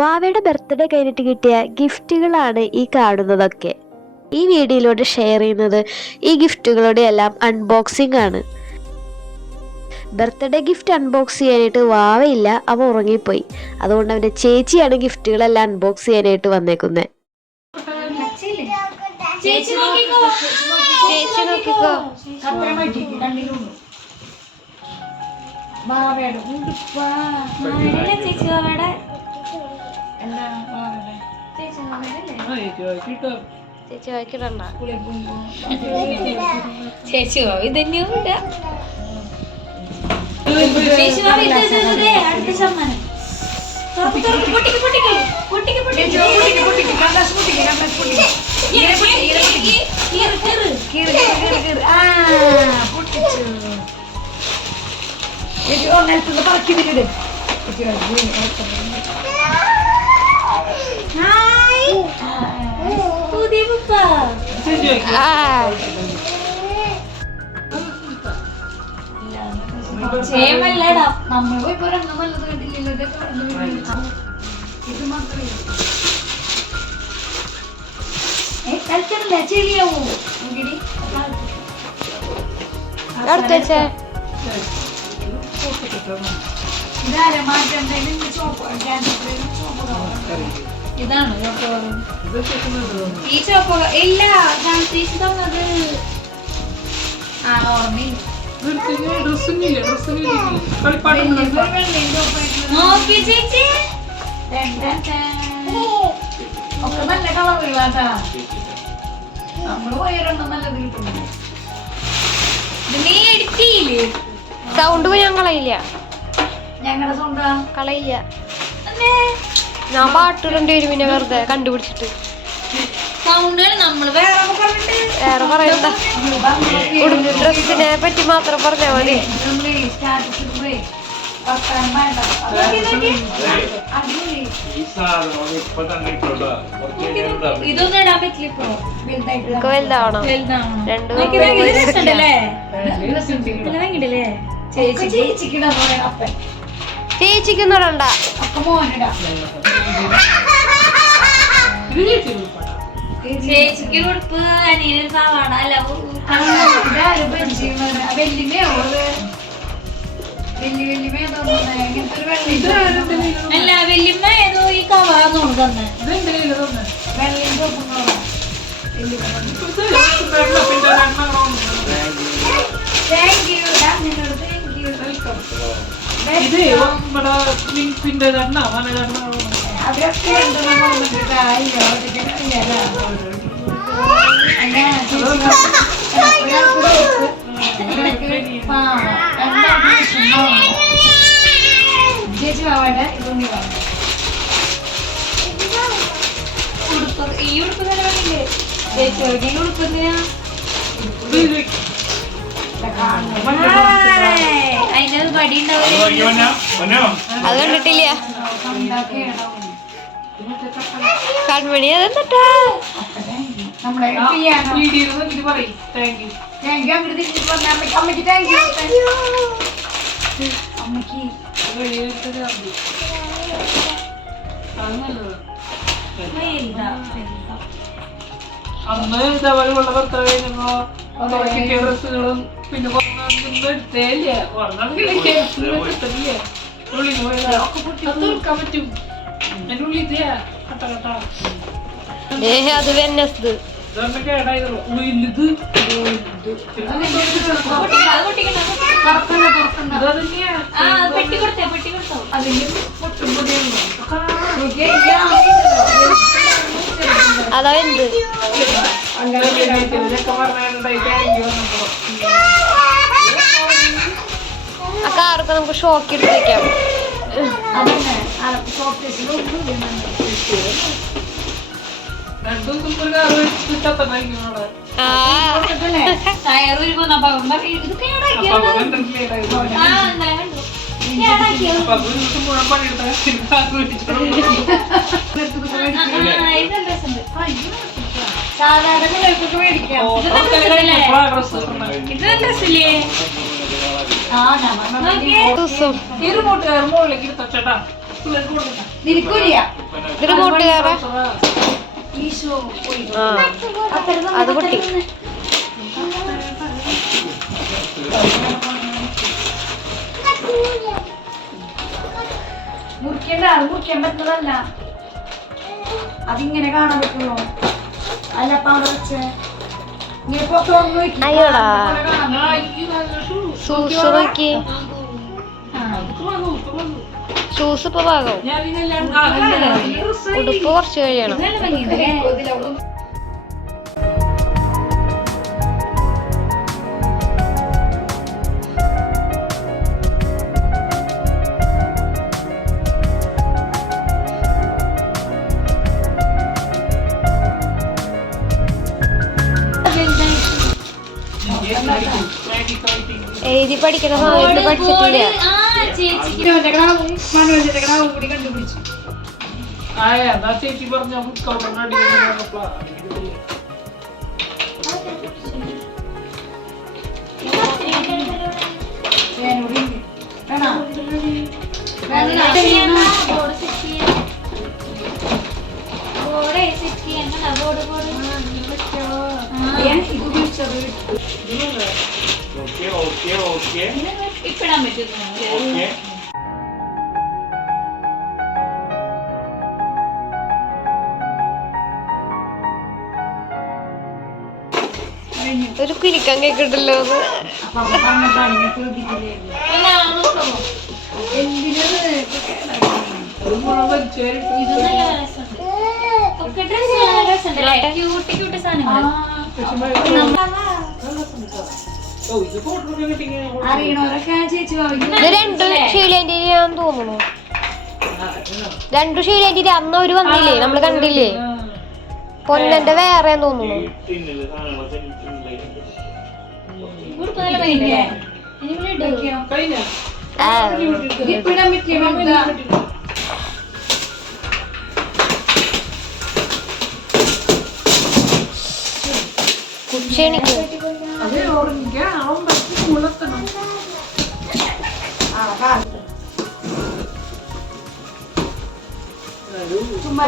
വാവയുടെ birthday കഴിഞ്ഞിട്ട് കിട്ടിയ ഗിഫ്റ്റുകളാണ് ഈ കാണുന്നതൊക്കെ. ഈ വീഡിയോയിലൂടെ ഷെയർ ചെയ്യുന്നത് ഈ ഗിഫ്റ്റുകളുടെ എല്ലാം അൺബോക്സിംഗ് ആണ്. ബർത്ത്ഡേ ഗിഫ്റ്റ് അൺബോക്സ് ചെയ്യാനായിട്ട് വാവയില്ല, അവ ഉറങ്ങിപ്പോയി. അതുകൊണ്ട് അവൻ്റെ ചേച്ചിയാണ് ഗിഫ്റ്റുകളെല്ലാം അൺബോക്സ് ചെയ്യാനായിട്ട് വന്നേക്കുന്നത്. ചേച്ചി നോക്കിക്കോ. ചേച്ചി വായിക്കിടണ്ട. ചേച്ചി ഇതന്നെയൂല്ല. അടുത്ത സമ്മാനം നമ്മൾ പോയി നല്ലത് കണ്ടില്ലല്ലോ. ഇത് മാത്രമേ കളിക്കണില്ല, ചെളിയാവോ? ഇതാരെ മാറ്റം ഇതാണ് ഈ ചോപ്പ ഇല്ല തീച്ചു തന്നത്. ആ ഓർമ്മയില്ല. നോക്കി ചേച്ചി ഒക്കെ നല്ല കളറുകളാട്ടാ. നമ്മള് പോയൊരെണ്ണം നല്ലത് കിട്ടുന്നു. നീ എടുത്തില്ലേ? സൗണ്ട് ഞാൻ കളയില്ല. ഞങ്ങളുടെ സൗണ്ട് കളയില്ല. ഞാൻ പാട്ടിടേണ്ടി വരും പിന്നെ വെറുതെ കണ്ടുപിടിച്ചിട്ട്. സൗണ്ടുകൾ നമ്മള് വേറെ പറയണ്ട. ഉടുപ്പ് ഡ്രസ്സിനെ പറ്റി മാത്രം പറഞ്ഞാൽ മതി. ഇതൊന്നും ഇടാൻ പറ്റില്ല. വലുതാവണം. ചേച്ചിക്കൊന്നും ഇടണ്ട. ചേച്ചിക്ക് ഉടുപ്പ് അനിയന് സാവാട അല്ല അല്ല വല്യമ്മ ഏതോ ഈ കവാന്ന് തന്നെ ചേച്ചി വാവാടെ ഇതൊന്നും ഉടുപ്പ് ഈ ഉടുപ്പ് തന്നെ വേണില്ലേ ചേച്ചി? ഈ ഉടുപ്പ് എന്തിനാ? അതിനത് പടി ഉണ്ടാവില്ല. അത് കണ്ടിട്ടില്ല. കൺമണി അതെന്താ അന്ന് ഇതേപോലെ വെള്ള ഭർത്താവ് കഴിഞ്ഞോ കിട്ടിയ ഡ്രസ്സുകളും പിന്നെ എടുത്തേല്ല ഉള്ളിൽ പോയതാ ഒക്കെ പൊട്ടിക്കാൻ പറ്റും. എന്റെ ഉള്ളിൽ കട്ട കട്ട അത് വെന്നസ്ത് കേടായതല്ലോ ഉള്ളിത് അതാ എന്ത് ആ കാറൊക്കെ നമുക്ക് ഷോക്ക് ഇട്ട് വെക്കാം. മുകളിലേക്ക് ഇതൊരു കൂട്ടുകാരെ അത് പൊട്ടി. മുറിക്കാൻ പറ്റുന്നതല്ല, അതിങ്ങനെ കാണാൻ പറ്റുള്ളൂ. അല്ലപ്പ അവിടെ വെച്ച് ഇങ്ങനെ പുറത്തോന്ന് നോക്കി. അയ്യോടാ ഷൂസ് നോക്കി, ഷൂസ് ഇപ്പൊ ഭാഗവും ഉടുപ്പ് കുറച്ച് കഴിയണം. എഴുതി പഠിക്കുന്ന സമയത്ത് പഠിച്ചിട്ടില്ല. ചേച്ചി പറഞ്ഞ ഇപ്പിടാൻ പറ്റുന്നു. ഒരു കുരിക്കാൻ കേക്കിട്ടല്ലോ. ഇത് രണ്ടു ശീലേന്റിയാന്ന് തോന്നുന്നു. രണ്ടു ശീലേന്റി അന്ന് അവര് വന്നില്ലേ, നമ്മള് കണ്ടില്ലേ. പൊന്നന്റെ വേറെ തോന്നുന്നു. കുച്ചെണിക്ക് ചുമ്മാ